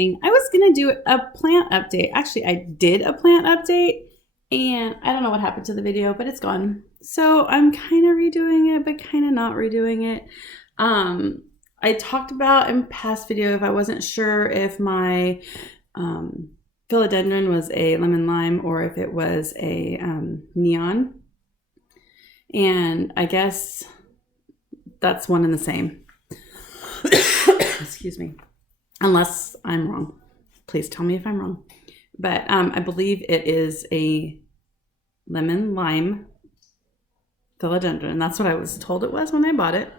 morning. I was going to do a plant update. Actually, I did a plant update and I don't know what happened to the video, but it's gone. So I'm kind of redoing it, but kind of not redoing it. I talked about in past video if I wasn't sure if my philodendron was a lemon lime or if it was a neon. And I guess that's one and the same. Excuse me. Unless I'm wrong. Please tell me if I'm wrong. But I believe it is a lemon lime philodendron. That's what I was told it was when I bought it.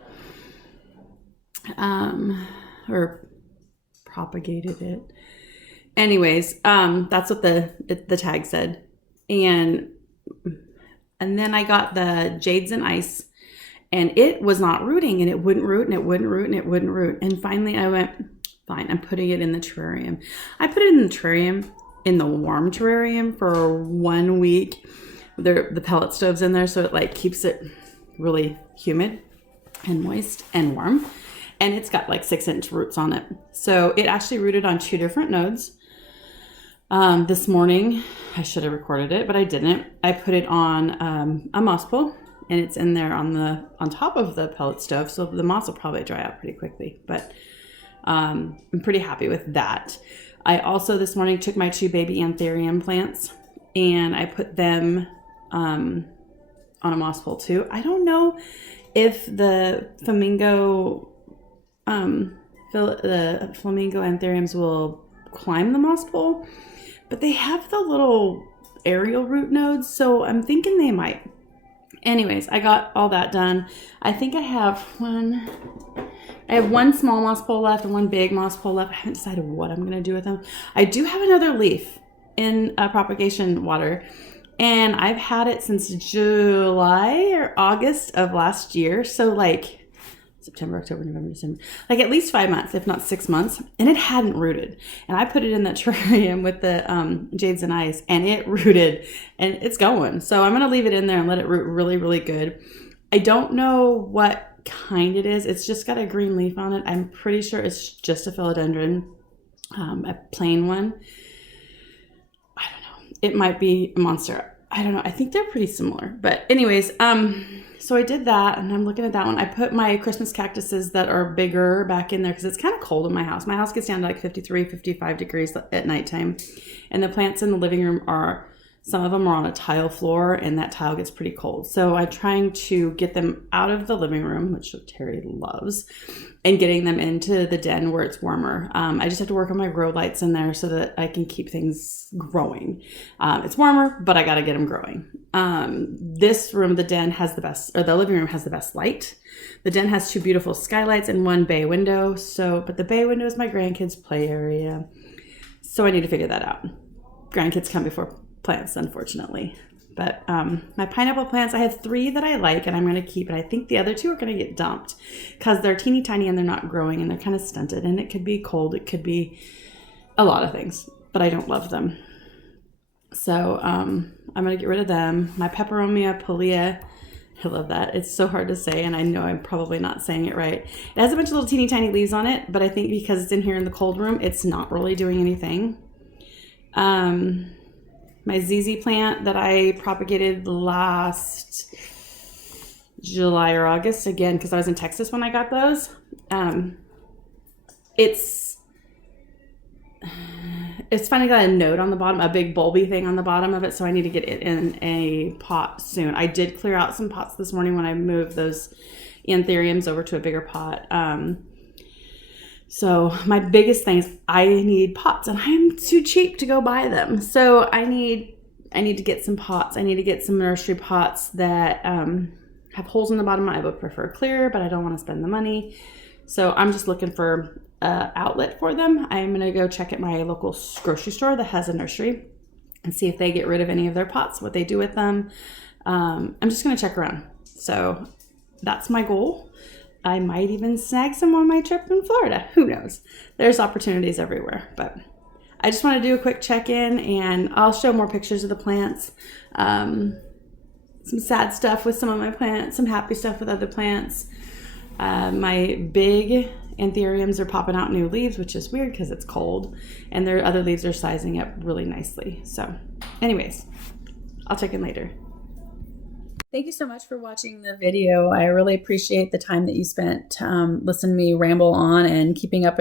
Or propagated it. Anyways, that's what the tag said. And then I got the Jades and Ice, and it was not rooting, and it wouldn't root, and it wouldn't root, and it wouldn't root. And finally I went, fine, I'm putting it in the terrarium. I put it in the terrarium, in the warm terrarium for 1 week. The pellet stove's in there, so it like keeps it really humid and moist and warm. And it's got like 6-inch roots on it. So it actually rooted on 2 different nodes. This morning, I should have recorded it, but I didn't. I put it on a moss pole, and it's in there on top of the pellet stove. So the moss will probably dry out pretty quickly, but I'm pretty happy with that. I also this morning took my 2 baby Anthurium plants and I put them on a moss pole too. I don't know if the flamingo Anthuriums will climb the moss pole, but they have the little aerial root nodes, so I'm thinking they might. Anyways, I got all that done. I think I have one small moss pole left and 1 big moss pole left. I haven't decided what I'm going to do with them. I do have another leaf in propagation water, and I've had it since July or August of last year. So like September, October, November, December, like at least 5 months, if not 6 months, and it hadn't rooted. And I put it in that terrarium with the Jades and Ice, and it rooted, and it's going. So I'm going to leave it in there and let it root really, really good. I don't know what kind it is. It's just got a green leaf on it. I'm pretty sure it's just a philodendron, a plain one. I don't know. It might be a monster. I don't know. I think they're pretty similar. But anyways, so I did that, and I'm looking at that one. I put my Christmas cactuses that are bigger back in there because it's kind of cold in my house. My house gets down to like 53, 55 degrees at nighttime. And the plants in the living room some of them are on a tile floor, and that tile gets pretty cold. So I'm trying to get them out of the living room, which Terry loves, and getting them into the den where it's warmer. I just have to work on my grow lights in there so that I can keep things growing. It's warmer, but I got to get them growing. This room, the den has the best, or the living room has the best light. The den has 2 beautiful skylights and 1 bay window. But the bay window is my grandkids' play area. So I need to figure that out. Grandkids come before plants, unfortunately. But my pineapple plants, I have 3 that I like and I'm going to keep, and I think the other 2 are going to get dumped because they're teeny tiny and they're not growing and they're kind of stunted, and it could be cold, it could be a lot of things, but I don't love them. So I'm going to get rid of them. My peperomia polea, I love that. It's so hard to say, and I know I'm probably not saying it right. It has a bunch of little teeny tiny leaves on it, but I think because it's in here in the cold room, it's not really doing anything. My ZZ plant that I propagated last July or August, again, because I was in Texas when I got those. It's finally got a node on the bottom, a big bulby thing on the bottom of it, so I need to get it in a pot soon. I did clear out some pots this morning when I moved those Anthuriums over to a bigger pot. So my biggest thing is I need pots, and I am too cheap to go buy them. So I need to get some pots. I need to get some nursery pots that have holes in the bottom. I would prefer clear, but I don't want to spend the money. So I'm just looking for an outlet for them. I'm going to go check at my local grocery store that has a nursery and see if they get rid of any of their pots, what they do with them. I'm just going to check around. So that's my goal. I might even snag some on my trip in Florida. Who knows? There's opportunities everywhere. But I just want to do a quick check-in, and I'll show more pictures of the plants. Some sad stuff with some of my plants, some happy stuff with other plants. My big Anthuriums are popping out new leaves, which is weird because it's cold, and their other leaves are sizing up really nicely. So anyways, I'll check in later. Thank you so much for watching the video. I really appreciate the time that you spent listening to me ramble on and keeping up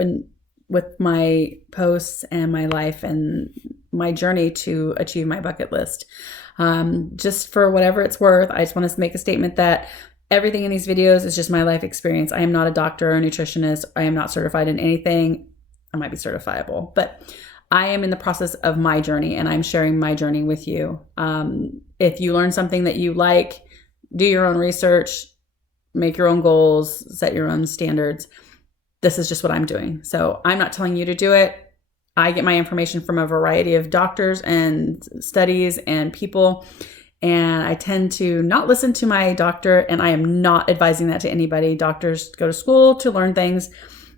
with my posts and my life and my journey to achieve my bucket list. Just for whatever it's worth, I just want to make a statement that everything in these videos is just my life experience. I am not a doctor or a nutritionist. I am not certified in anything. I might be certifiable, but I am in the process of my journey, and I'm sharing my journey with you. If you learn something that you like, do your own research, make your own goals, set your own standards. This is just what I'm doing. So I'm not telling you to do it. I get my information from a variety of doctors and studies and people, and I tend to not listen to my doctor, and I am not advising that to anybody. Doctors go to school to learn things.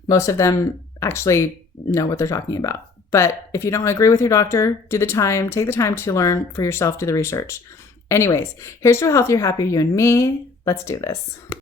Most of them actually know what they're talking about. But if you don't agree with your doctor, take the time to learn for yourself, do the research. Anyways, here's to a healthier, happier you and me. Let's do this.